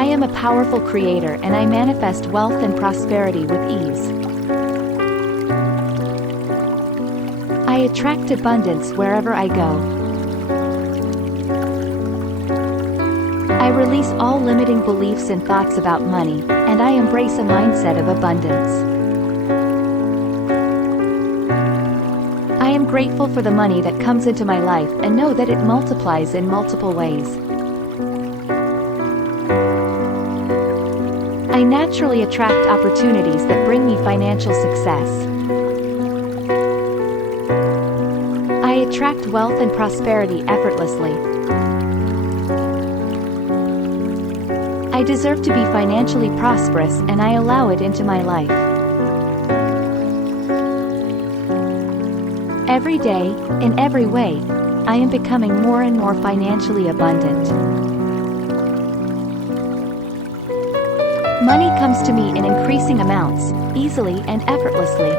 I am a powerful creator and I manifest wealth and prosperity with ease. I attract abundance wherever I go. I release all limiting beliefs and thoughts about money, and I embrace a mindset of abundance. I am grateful for the money that comes into my life and know that it multiplies in multiple ways. I naturally attract opportunities that bring me financial success. I attract wealth and prosperity effortlessly. I deserve to be financially prosperous and I allow it into my life. Every day, in every way, I am becoming more and more financially abundant. Money comes to me in increasing amounts, easily and effortlessly.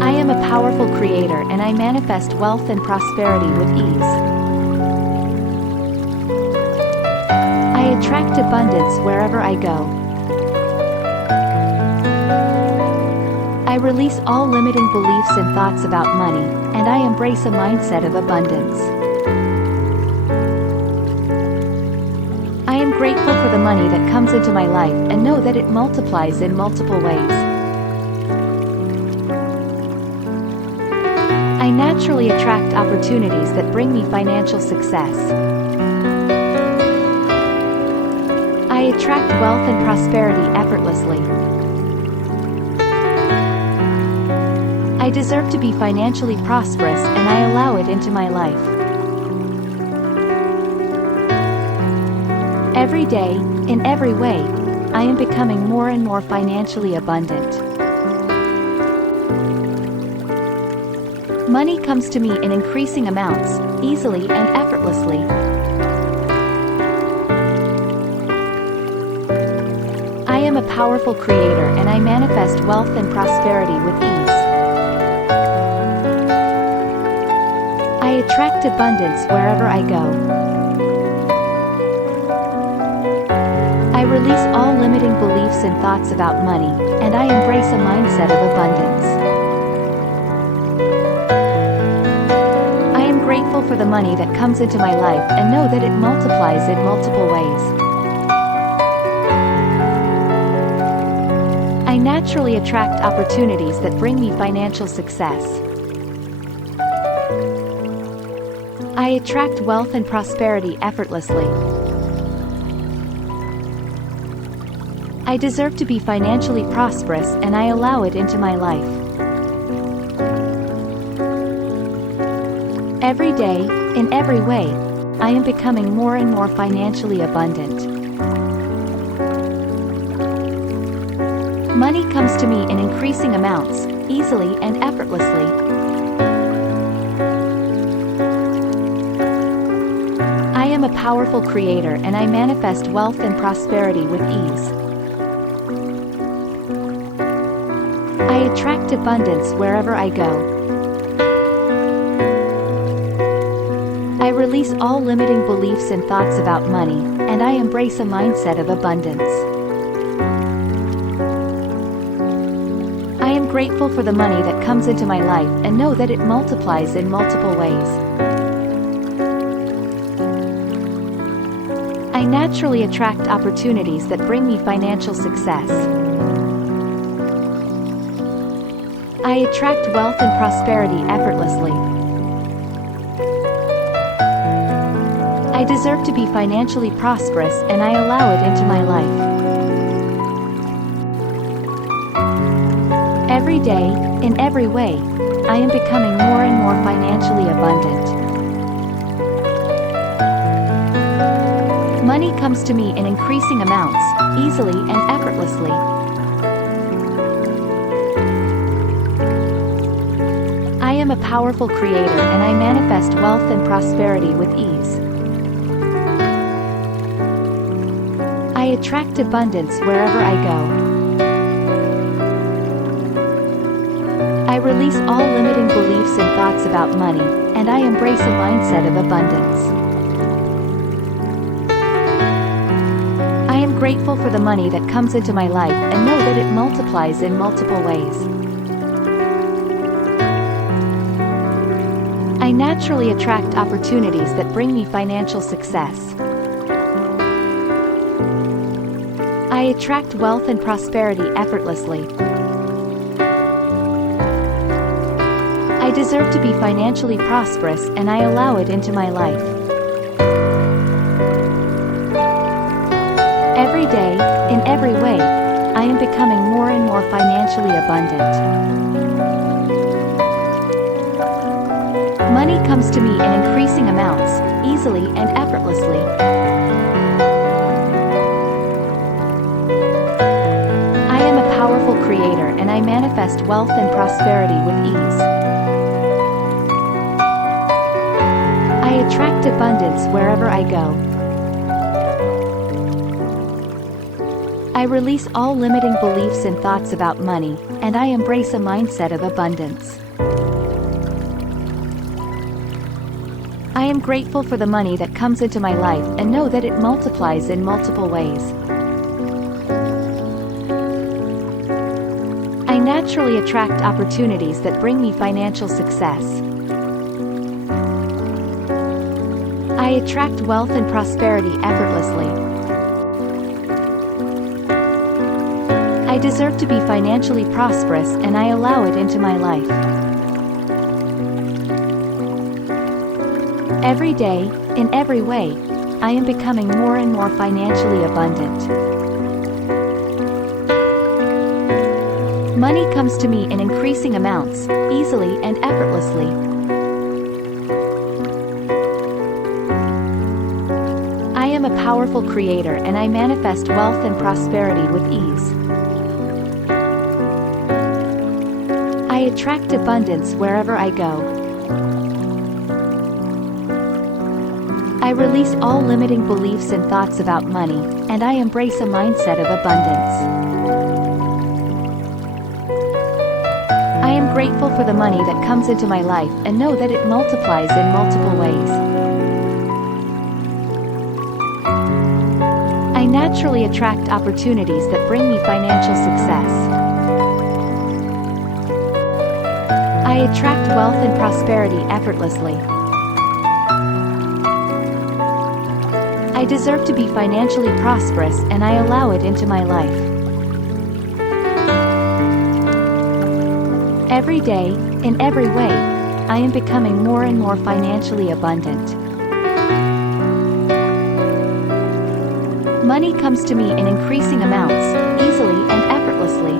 I am a powerful creator and I manifest wealth and prosperity with ease. I attract abundance wherever I go. I release all limiting beliefs and thoughts about money, and I embrace a mindset of abundance. I am grateful for the money that comes into my life and know that it multiplies in multiple ways. I naturally attract opportunities that bring me financial success. I attract wealth and prosperity effortlessly. I deserve to be financially prosperous and I allow it into my life. Every day, in every way, I am becoming more and more financially abundant. Money comes to me in increasing amounts, easily and effortlessly. I am a powerful creator and I manifest wealth and prosperity with ease. I attract abundance wherever I go. I release all limiting beliefs and thoughts about money, and I embrace a mindset of abundance. I am grateful for the money that comes into my life and know that it multiplies in multiple ways. I naturally attract opportunities that bring me financial success. I attract wealth and prosperity effortlessly. I deserve to be financially prosperous and I allow it into my life. Every day, in every way, I am becoming more and more financially abundant. Money comes to me in increasing amounts, easily and effortlessly. I am a powerful creator and I manifest wealth and prosperity with ease. I attract abundance wherever I go. I release all limiting beliefs and thoughts about money, and I embrace a mindset of abundance. I am grateful for the money that comes into my life and know that it multiplies in multiple ways. I naturally attract opportunities that bring me financial success. I attract wealth and prosperity effortlessly. I deserve to be financially prosperous and I allow it into my life. Every day, in every way, I am becoming more and more financially abundant. Money comes to me in increasing amounts, easily and effortlessly. I am a powerful creator and I manifest wealth and prosperity with ease. I attract abundance wherever I go. I release all limiting beliefs and thoughts about money, and I embrace a mindset of abundance. I am grateful for the money that comes into my life and know that it multiplies in multiple ways. I naturally attract opportunities that bring me financial success. I attract wealth and prosperity effortlessly. I deserve to be financially prosperous and I allow it into my life. Every day, in every way, I am becoming more and more financially abundant. Money comes to me in increasing amounts, easily and effortlessly. I am a powerful creator and I manifest wealth and prosperity with ease. I attract abundance wherever I go. I release all limiting beliefs and thoughts about money, and I embrace a mindset of abundance. I am grateful for the money that comes into my life and know that it multiplies in multiple ways. I naturally attract opportunities that bring me financial success. I attract wealth and prosperity effortlessly. I deserve to be financially prosperous and I allow it into my life. Every day, in every way, I am becoming more and more financially abundant. Money comes to me in increasing amounts, easily and effortlessly. I am a powerful creator and I manifest wealth and prosperity with ease. I attract abundance wherever I go. I release all limiting beliefs and thoughts about money, and I embrace a mindset of abundance. I am grateful for the money that comes into my life and know that it multiplies in multiple ways. I naturally attract opportunities that bring me financial success. I attract wealth and prosperity effortlessly. I deserve to be financially prosperous and I allow it into my life. Every day, in every way, I am becoming more and more financially abundant. Money comes to me in increasing amounts, easily and effortlessly.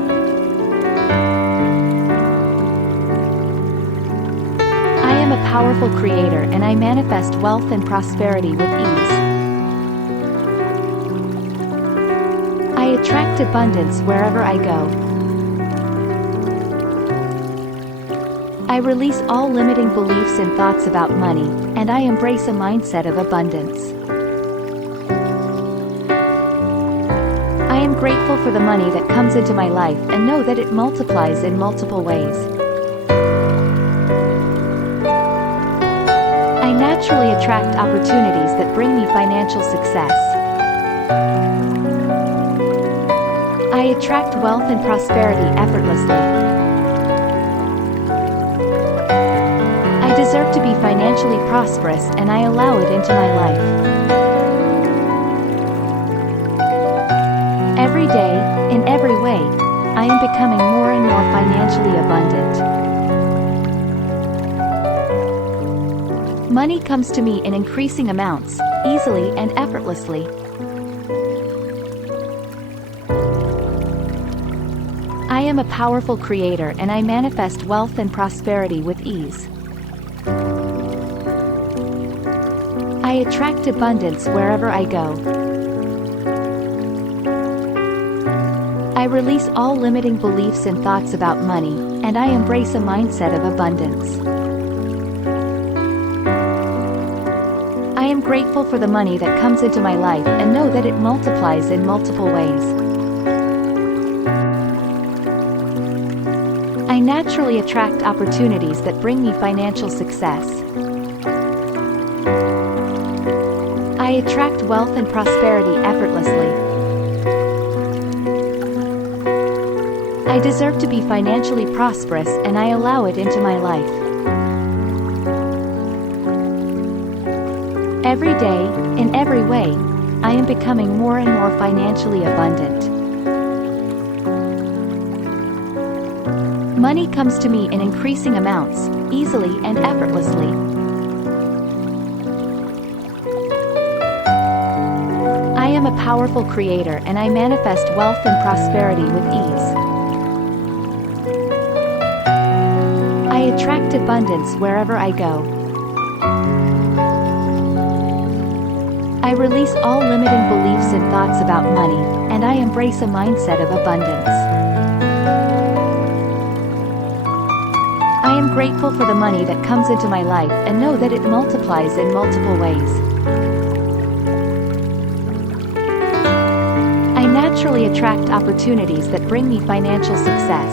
I am a powerful creator and I manifest wealth and prosperity with ease. I attract abundance wherever I go. I release all limiting beliefs and thoughts about money, and I embrace a mindset of abundance. I am grateful for the money that comes into my life and know that it multiplies in multiple ways. I naturally attract opportunities that bring me financial success. I attract wealth and prosperity effortlessly. I deserve to be financially prosperous and I allow it into my life. Every day, in every way, I am becoming more and more financially abundant. Money comes to me in increasing amounts, easily and effortlessly. I am a powerful creator and I manifest wealth and prosperity with ease. I attract abundance wherever I go. I release all limiting beliefs and thoughts about money, and I embrace a mindset of abundance. I am grateful for the money that comes into my life and know that it multiplies in multiple ways. I naturally attract opportunities that bring me financial success. I attract wealth and prosperity effortlessly. I deserve to be financially prosperous and I allow it into my life. Every day, in every way, I am becoming more and more financially abundant. Money comes to me in increasing amounts, easily and effortlessly. I am a powerful creator and I manifest wealth and prosperity with ease. I attract abundance wherever I go. I release all limiting beliefs and thoughts about money, and I embrace a mindset of abundance. I am grateful for the money that comes into my life and know that it multiplies in multiple ways. I naturally attract opportunities that bring me financial success.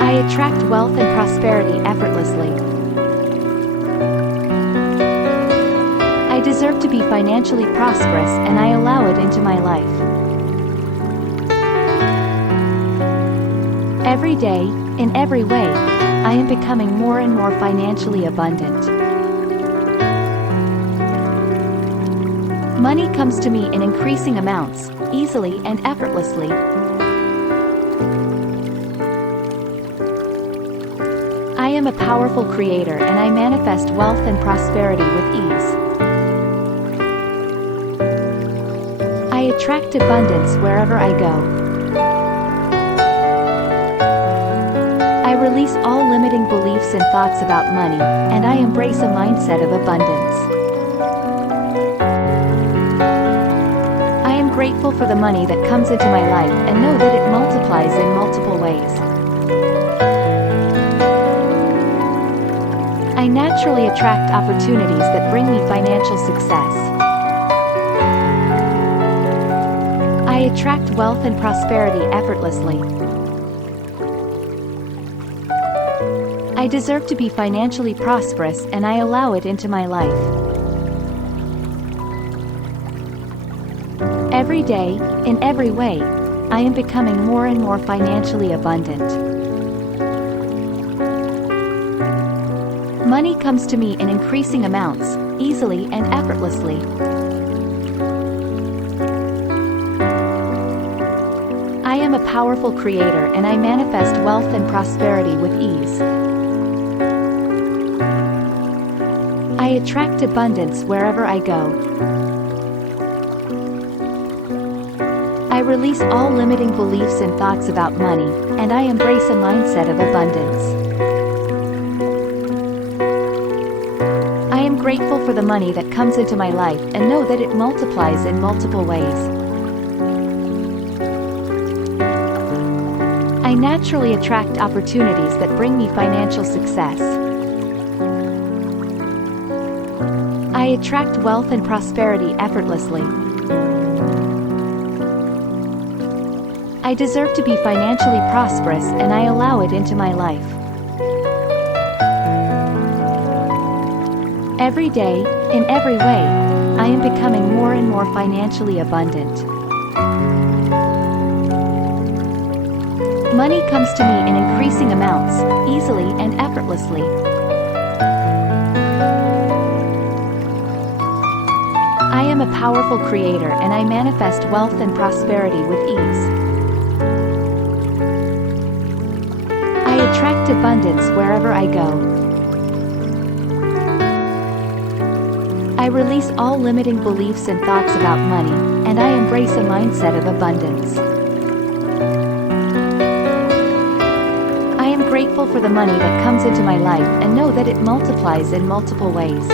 I attract wealth and prosperity effortlessly. I deserve to be financially prosperous and I allow it into my life. Every day, in every way, I am becoming more and more financially abundant. Money comes to me in increasing amounts, easily and effortlessly. I am a powerful creator and I manifest wealth and prosperity with ease. I attract abundance wherever I go. I release all limiting beliefs and thoughts about money, and I embrace a mindset of abundance. I am grateful for the money that comes into my life and know that it multiplies in multiple ways. I naturally attract opportunities that bring me financial success. I attract wealth and prosperity effortlessly. I deserve to be financially prosperous and I allow it into my life. Every day, in every way, I am becoming more and more financially abundant. Money comes to me in increasing amounts, easily and effortlessly. I am a powerful creator and I manifest wealth and prosperity with ease. I attract abundance wherever I go. I release all limiting beliefs and thoughts about money, and I embrace a mindset of abundance. I am grateful for the money that comes into my life and know that it multiplies in multiple ways. I naturally attract opportunities that bring me financial success. I attract wealth and prosperity effortlessly. I deserve to be financially prosperous and I allow it into my life. Every day, in every way, I am becoming more and more financially abundant. Money comes to me in increasing amounts, easily and effortlessly. I am a powerful creator and I manifest wealth and prosperity with ease. I attract abundance wherever I go. I release all limiting beliefs and thoughts about money, and I embrace a mindset of abundance. I am grateful for the money that comes into my life and know that it multiplies in multiple ways.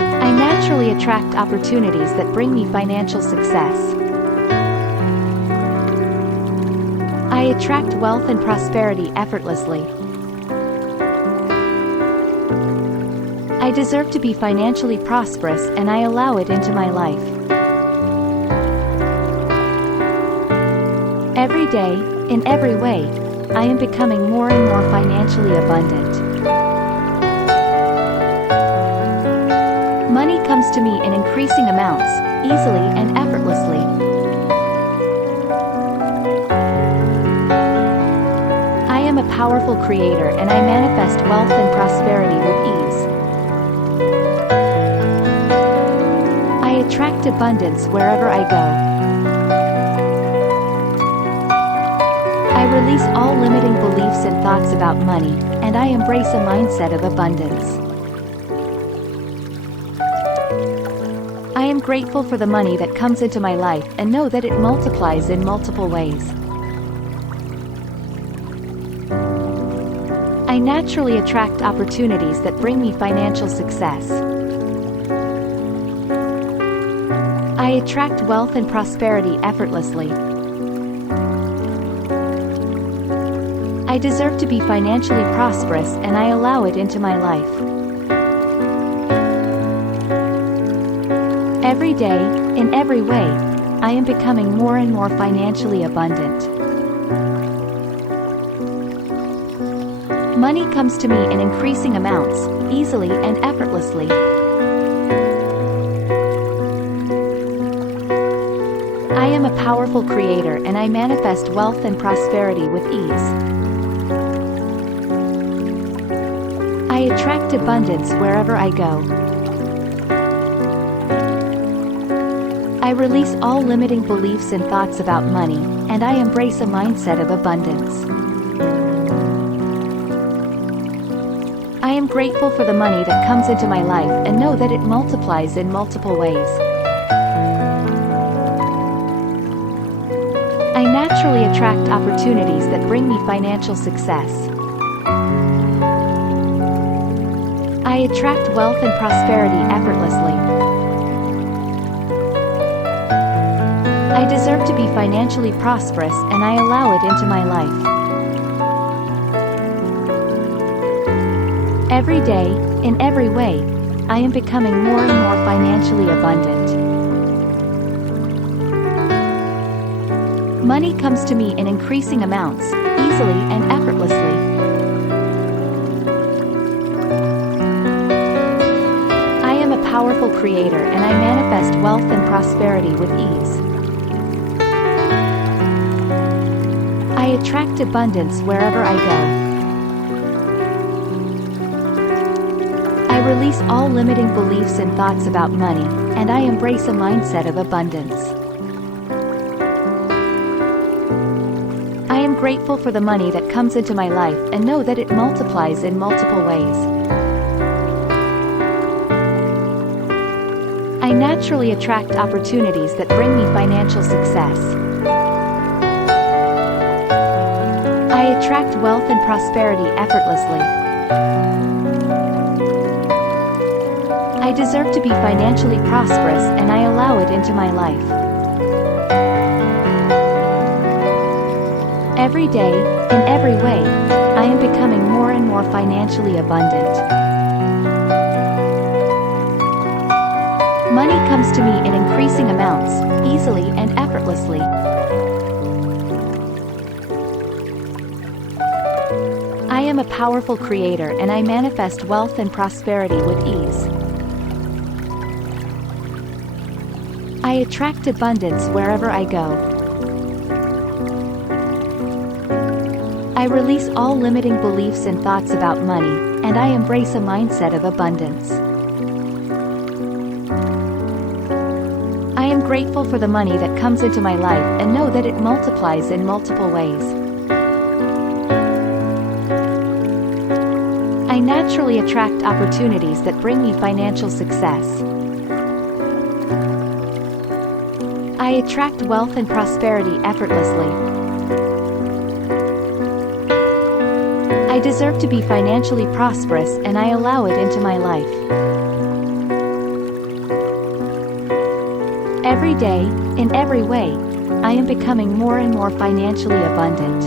I naturally attract opportunities that bring me financial success. I attract wealth and prosperity effortlessly. I deserve to be financially prosperous and I allow it into my life. Every day, in every way, I am becoming more and more financially abundant. Money comes to me in increasing amounts, easily and effortlessly. I am a powerful creator and I manifest wealth and prosperity with ease. I attract abundance wherever I go. I release all limiting beliefs and thoughts about money, and I embrace a mindset of abundance. I am grateful for the money that comes into my life and know that it multiplies in multiple ways. I naturally attract opportunities that bring me financial success. I attract wealth and prosperity effortlessly. I deserve to be financially prosperous and I allow it into my life. Every day, in every way, I am becoming more and more financially abundant. Money comes to me in increasing amounts, easily and effortlessly. I am a powerful creator and I manifest wealth and prosperity with ease. I attract abundance wherever I go. I release all limiting beliefs and thoughts about money, and I embrace a mindset of abundance. I am grateful for the money that comes into my life and know that it multiplies in multiple ways. I naturally attract opportunities that bring me financial success. I attract wealth and prosperity effortlessly. I deserve to be financially prosperous and I allow it into my life. Every day, in every way, I am becoming more and more financially abundant. Money comes to me in increasing amounts, easily and effortlessly. I am a powerful creator and I manifest wealth and prosperity with ease. I attract abundance wherever I go. I release all limiting beliefs and thoughts about money, and I embrace a mindset of abundance. I am grateful for the money that comes into my life and know that it multiplies in multiple ways. I naturally attract opportunities that bring me financial success. I attract wealth and prosperity effortlessly. I deserve to be financially prosperous and I allow it into my life. Every day, in every way, I am becoming more and more financially abundant. Money comes to me in increasing amounts, easily and effortlessly. I am a powerful creator and I manifest wealth and prosperity with ease. I attract abundance wherever I go. I release all limiting beliefs and thoughts about money, and I embrace a mindset of abundance. I am grateful for the money that comes into my life and know that it multiplies in multiple ways. I naturally attract opportunities that bring me financial success. I attract wealth and prosperity effortlessly. I deserve to be financially prosperous and I allow it into my life. Every day, in every way, I am becoming more and more financially abundant.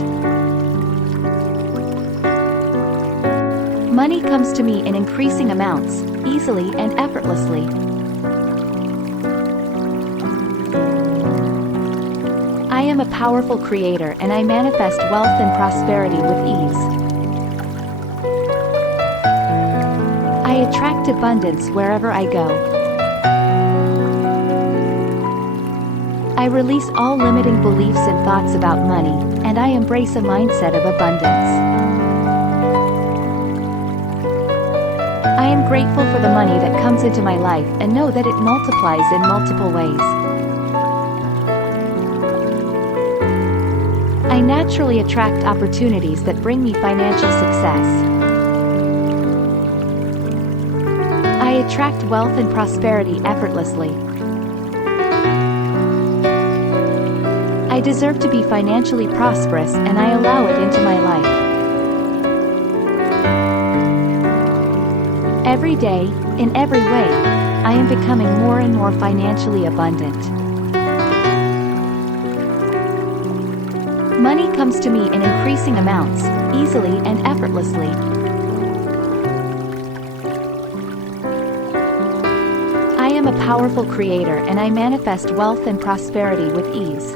Money comes to me in increasing amounts, easily and effortlessly. I am am a powerful creator and I manifest wealth and prosperity with ease. I attract abundance wherever I go. I release all limiting beliefs and thoughts about money, and I embrace a mindset of abundance. I am grateful for the money that comes into my life and know that it multiplies in multiple ways. I naturally attract opportunities that bring me financial success. I attract wealth and prosperity effortlessly. I deserve to be financially prosperous and I allow it into my life. Every day, in every way, I am becoming more and more financially abundant. Money comes to me in increasing amounts, easily and effortlessly. I am a powerful creator and I manifest wealth and prosperity with ease.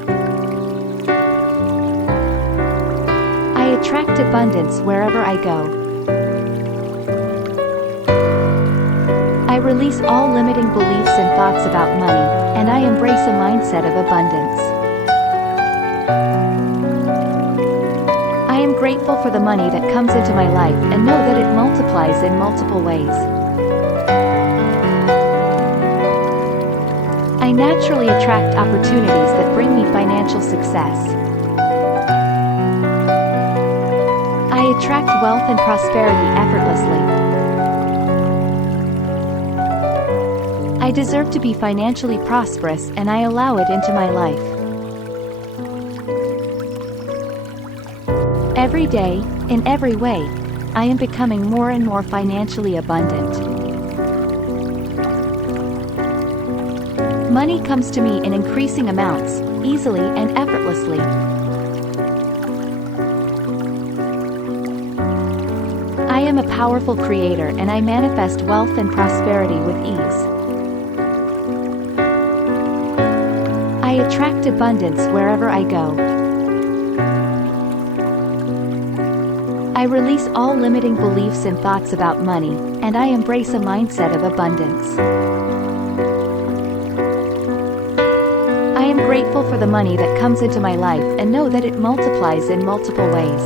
I attract abundance wherever I go. I release all limiting beliefs and thoughts about money, and I embrace a mindset of abundance. I am grateful for the money that comes into my life and know that it multiplies in multiple ways. I naturally attract opportunities that bring me financial success. I attract wealth and prosperity effortlessly. I deserve to be financially prosperous and I allow it into my life. Every day, in every way, I am becoming more and more financially abundant. Money comes to me in increasing amounts, easily and effortlessly. I am a powerful creator and I manifest wealth and prosperity with ease. I attract abundance wherever I go. I release all limiting beliefs and thoughts about money, and I embrace a mindset of abundance. I am grateful for the money that comes into my life and know that it multiplies in multiple ways.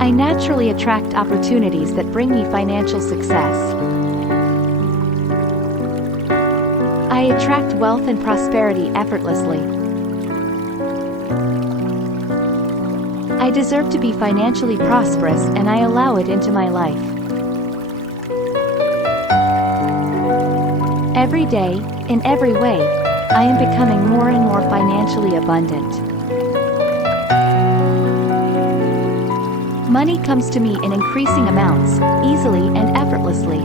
I naturally attract opportunities that bring me financial success. I attract wealth and prosperity effortlessly. I deserve to be financially prosperous and I allow it into my life. Every day, in every way, I am becoming more and more financially abundant. Money comes to me in increasing amounts, easily and effortlessly.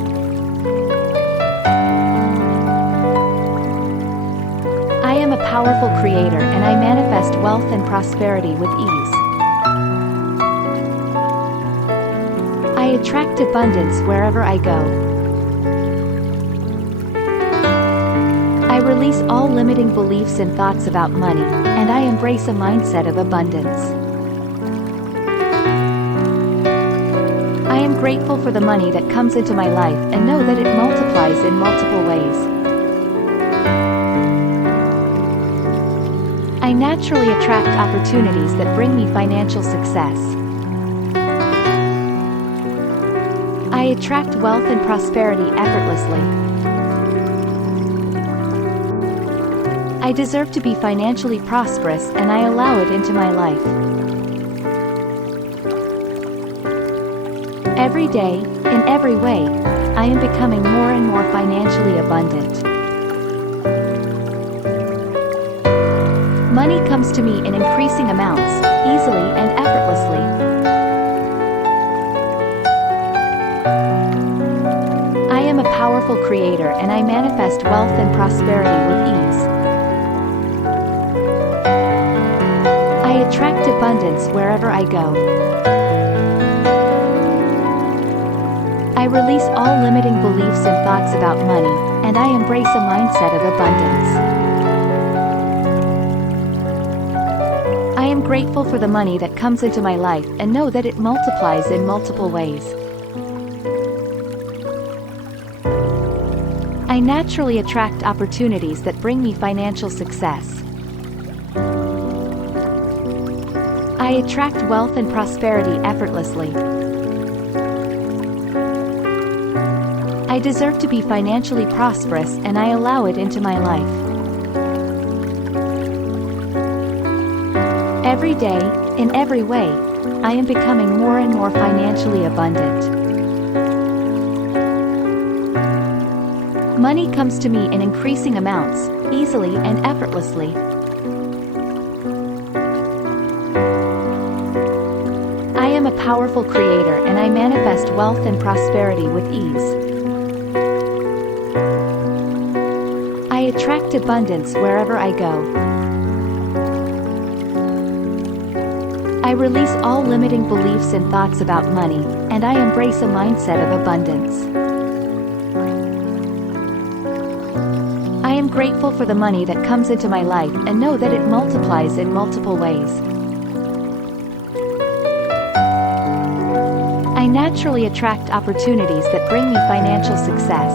I am a powerful creator and I manifest wealth and prosperity with ease. I attract abundance wherever I go. I release all limiting beliefs and thoughts about money, and I embrace a mindset of abundance. I am grateful for the money that comes into my life and know that it multiplies in multiple ways. I naturally attract opportunities that bring me financial success. I attract wealth and prosperity effortlessly. I deserve to be financially prosperous and I allow it into my life. Every day, in every way, I am becoming more and more financially abundant. Money comes to me in increasing amounts, easily and effortlessly. I am a powerful creator and I manifest wealth and prosperity with ease. I attract abundance wherever I go. I release all limiting beliefs and thoughts about money, and I embrace a mindset of abundance. am grateful for the money that comes into my life and know that it multiplies in multiple ways. I naturally attract opportunities that bring me financial success. I attract wealth and prosperity effortlessly. I deserve to be financially prosperous and I allow it into my life. Every day, in every way, I am becoming more and more financially abundant. Money comes to me in increasing amounts, easily and effortlessly. I am a powerful creator and I manifest wealth and prosperity with ease. I attract abundance wherever I go. I release all limiting beliefs and thoughts about money, and I embrace a mindset of abundance. I am grateful for the money that comes into my life and know that it multiplies in multiple ways. I naturally attract opportunities that bring me financial success.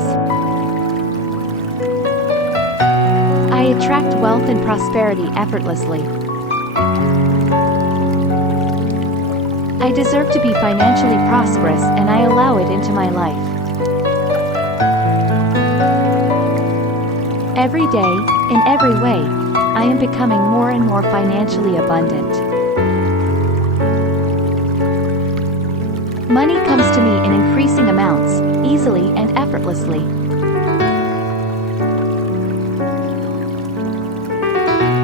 I attract wealth and prosperity effortlessly. I deserve to be financially prosperous and I allow it into my life. Every day, in every way, I am becoming more and more financially abundant. Money comes to me in increasing amounts, easily and effortlessly.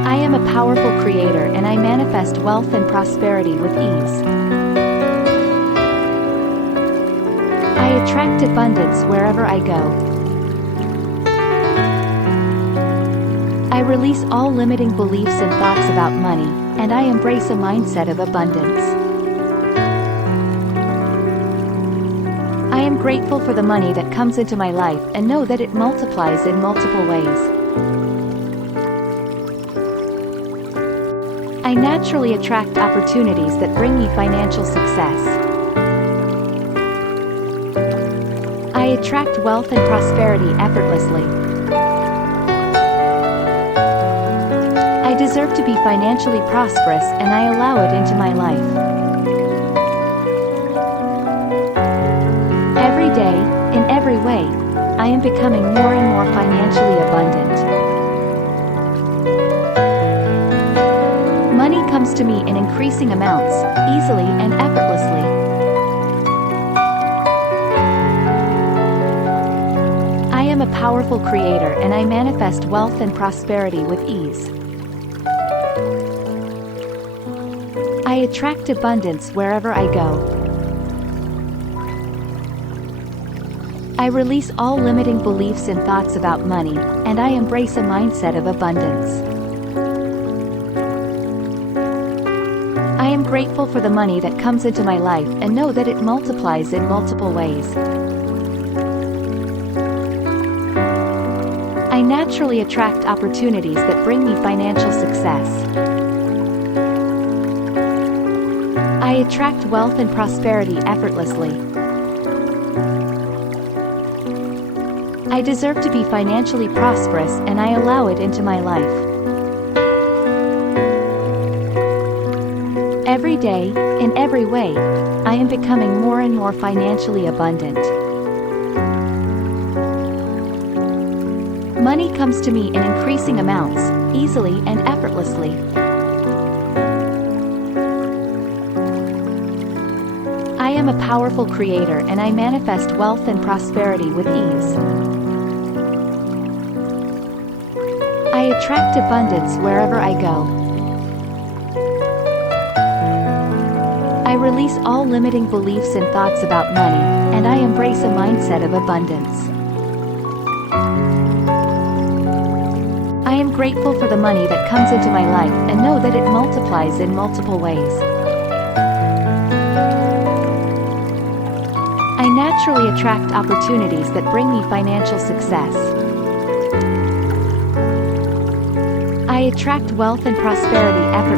I am a powerful creator and I manifest wealth and prosperity with ease. I attract abundance wherever I go. I release all limiting beliefs and thoughts about money, and I embrace a mindset of abundance. I am grateful for the money that comes into my life and know that it multiplies in multiple ways. I naturally attract opportunities that bring me financial success. I attract wealth and prosperity effortlessly. I deserve to be financially prosperous and I allow it into my life. Every day, in every way, I am becoming more and more financially abundant. Money comes to me in increasing amounts, easily and effortlessly. I am a powerful creator and I manifest wealth and prosperity with ease. I attract abundance wherever I go. I release all limiting beliefs and thoughts about money, and I embrace a mindset of abundance. I am grateful for the money that comes into my life and know that it multiplies in multiple ways. I naturally attract opportunities that bring me financial success. I attract wealth and prosperity effortlessly. I deserve to be financially prosperous and I allow it into my life. Every day, in every way, I am becoming more and more financially abundant. Money comes to me in increasing amounts, easily and effortlessly. I am a powerful creator and I manifest wealth and prosperity with ease. I attract abundance wherever I go. I release all limiting beliefs and thoughts about money, and I embrace a mindset of abundance. I am grateful for the money that comes into my life and know that it multiplies in multiple ways. I naturally attract opportunities that bring me financial success. I attract wealth and prosperity effortlessly.